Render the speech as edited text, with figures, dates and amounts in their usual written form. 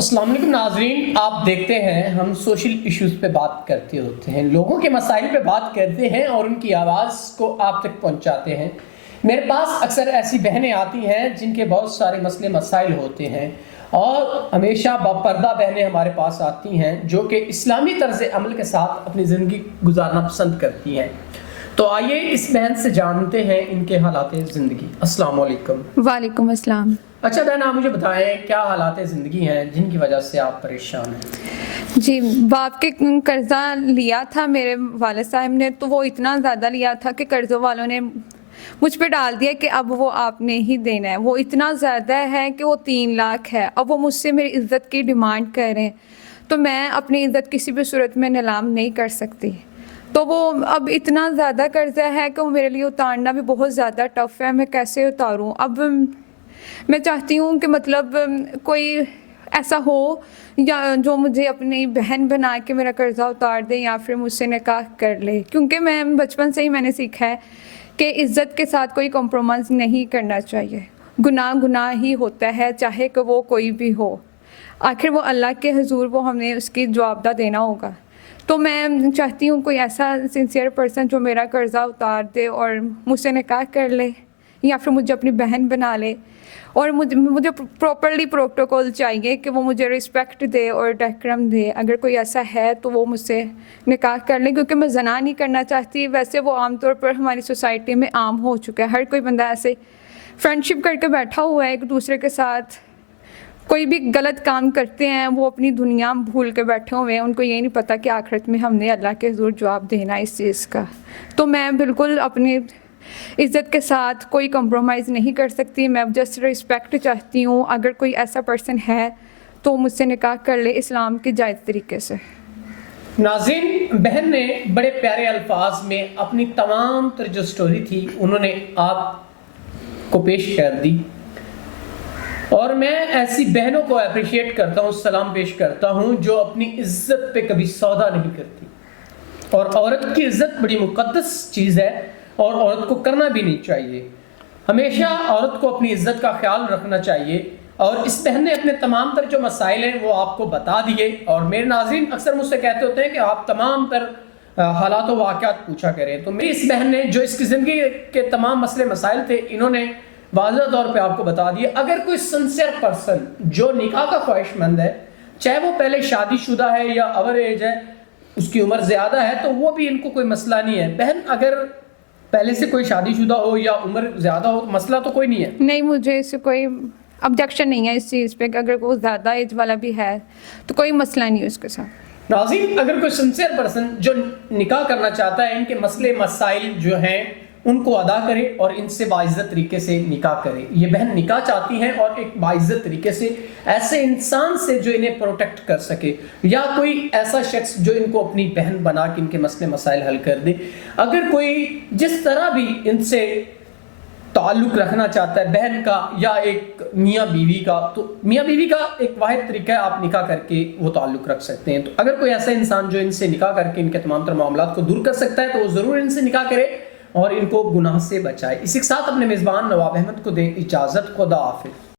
السلام علیکم ناظرین، آپ دیکھتے ہیں ہم سوشل ایشوز پہ بات کرتے ہوتے ہیں، لوگوں کے مسائل پہ بات کرتے ہیں اور ان کی آواز کو آپ تک پہنچاتے ہیں۔ میرے پاس اکثر ایسی بہنیں آتی ہیں جن کے بہت سارے مسئلے مسائل ہوتے ہیں، اور ہمیشہ باپردہ بہنیں ہمارے پاس آتی ہیں جو کہ اسلامی طرز عمل کے ساتھ اپنی زندگی گزارنا پسند کرتی ہیں۔ تو آئیے اس بہن سے جانتے ہیں ان کے حالات زندگی۔ السلام علیکم۔ وعلیکم السلام۔ اچھا بہن، آپ مجھے بتائیں کیا حالات زندگی ہیں جن کی وجہ سے آپ پریشان ہیں؟ جی، باپ کے قرضہ لیا تھا میرے والد صاحب نے، تو وہ اتنا زیادہ لیا تھا کہ قرضوں والوں نے مجھ پہ ڈال دیا کہ اب وہ آپ نے ہی دینا ہے۔ وہ اتنا زیادہ ہے کہ وہ 3 لاکھ ہے۔ اب وہ مجھ سے میری عزت کی ڈیمانڈ کر رہے ہیں، تو میں اپنی عزت کسی بھی صورت میں نیلام نہیں کر سکتی۔ تو وہ اب اتنا زیادہ قرضہ ہے کہ وہ میرے لیے اتارنا بھی بہت زیادہ ٹف ہے۔ میں کیسے اتاروں؟ اب میں چاہتی ہوں کہ مطلب کوئی ایسا ہو یا جو مجھے اپنی بہن بنا کے میرا قرضہ اتار دے، یا پھر مجھ سے نکاح کر لے، کیونکہ میں بچپن سے ہی میں نے سیکھا ہے کہ عزت کے ساتھ کوئی کمپرومائز نہیں کرنا چاہیے۔ گناہ گناہ ہی ہوتا ہے، چاہے کہ وہ کوئی بھی ہو، آخر وہ اللہ کے حضور وہ ہمیں اس کی جوابدہ دینا ہوگا۔ تو میں چاہتی ہوں کوئی ایسا سنسیئر پرسن جو میرا قرضہ اتار دے اور مجھ سے نکاح کر لے، یا پھر مجھے اپنی بہن بنا لے، اور مجھے پراپرلی پروٹوکول چاہیے کہ وہ مجھے رسپیکٹ دے اور ڈیکرم دے۔ اگر کوئی ایسا ہے تو وہ مجھ سے نکاح کر لیں، کیونکہ میں زنا نہیں کرنا چاہتی۔ ویسے وہ عام طور پر ہماری سوسائٹی میں عام ہو چکا ہے، ہر کوئی بندہ ایسے فرینڈ شپ کر کے بیٹھا ہوا ہے ایک دوسرے کے ساتھ۔ کوئی بھی غلط کام کرتے ہیں وہ اپنی دنیا بھول کے بیٹھے ہوئے ہیں، ان کو یہ نہیں پتہ کہ آخرت میں ہم نے اللہ کے حضور جواب دینا ہے اس چیز کا۔ تو میں بالکل اپنی عزت کے ساتھ کوئی کمپرومائز نہیں کر سکتی۔ میں جسٹ رسپیکٹ چاہتی ہوں۔ اگر کوئی ایسا پرسن ہے تو مجھ سے نکاح کر لے اسلام کے جائز طریقے سے۔ ناظرین، بہن نے بڑے پیارے الفاظ میں اپنی تمام تر جو سٹوری تھی انہوں نے آپ کو پیش کر دی، اور میں ایسی بہنوں کو اپریشیٹ کرتا ہوں، سلام پیش کرتا ہوں جو اپنی عزت پہ کبھی سودا نہیں کرتی۔ اور عورت کی عزت بڑی مقدس چیز ہے اور عورت کو کرنا بھی نہیں چاہیے۔ ہمیشہ عورت کو اپنی عزت کا خیال رکھنا چاہیے، اور اس بہن نے اپنے تمام تر جو مسائل ہیں وہ آپ کو بتا دیے۔ اور میرے ناظرین اکثر مجھ سے کہتے ہوتے ہیں کہ آپ تمام تر حالات و واقعات پوچھا کریں، تو میری اس بہن نے جو اس کی زندگی کے تمام مسئلے مسائل تھے انہوں نے واضح طور پہ آپ کو بتا دیے۔ اگر کوئی سنسیئر پرسن جو نکاح کا خواہش مند ہے، چاہے وہ پہلے شادی شدہ ہے یا اوور ایج ہے، اس کی عمر زیادہ ہے، تو وہ بھی ان کو کوئی مسئلہ نہیں ہے۔ بہن اگر پہلے سے کوئی شادی شدہ ہو یا عمر زیادہ ہو، مسئلہ تو کوئی نہیں ہے؟ نہیں، مجھے اس سے کوئی آبجیکشن نہیں ہے اس چیز پہ کہ اگر وہ زیادہ ایج والا بھی ہے تو کوئی مسئلہ نہیں ہے اس کے ساتھ۔ ناظرین، اگر کوئی سنسیئر پرسن جو نکاح کرنا چاہتا ہے، ان کے مسئلے مسائل جو ہیں ان کو ادا کرے اور ان سے باعزت طریقے سے نکاح کرے۔ یہ بہن نکاح چاہتی ہیں اور ایک باعزت طریقے سے ایسے انسان سے جو انہیں پروٹیکٹ کر سکے، یا کوئی ایسا شخص جو ان کو اپنی بہن بنا کے ان کے مسئلے مسائل حل کر دے۔ اگر کوئی جس طرح بھی ان سے تعلق رکھنا چاہتا ہے، بہن کا یا ایک میاں بیوی کا، تو میاں بیوی کا ایک واحد طریقہ ہے، آپ نکاح کر کے وہ تعلق رکھ سکتے ہیں۔ تو اگر کوئی ایسا انسان جو ان سے نکاح کر کے ان کے تمام تر معاملات کو دور کر سکتا ہے تو وہ ضرور ان سے نکاح کرے اور ان کو گناہ سے بچائے۔ اسی کے ساتھ اپنے میزبان نواب احمد کو دیں اجازت۔ خدا حافظ۔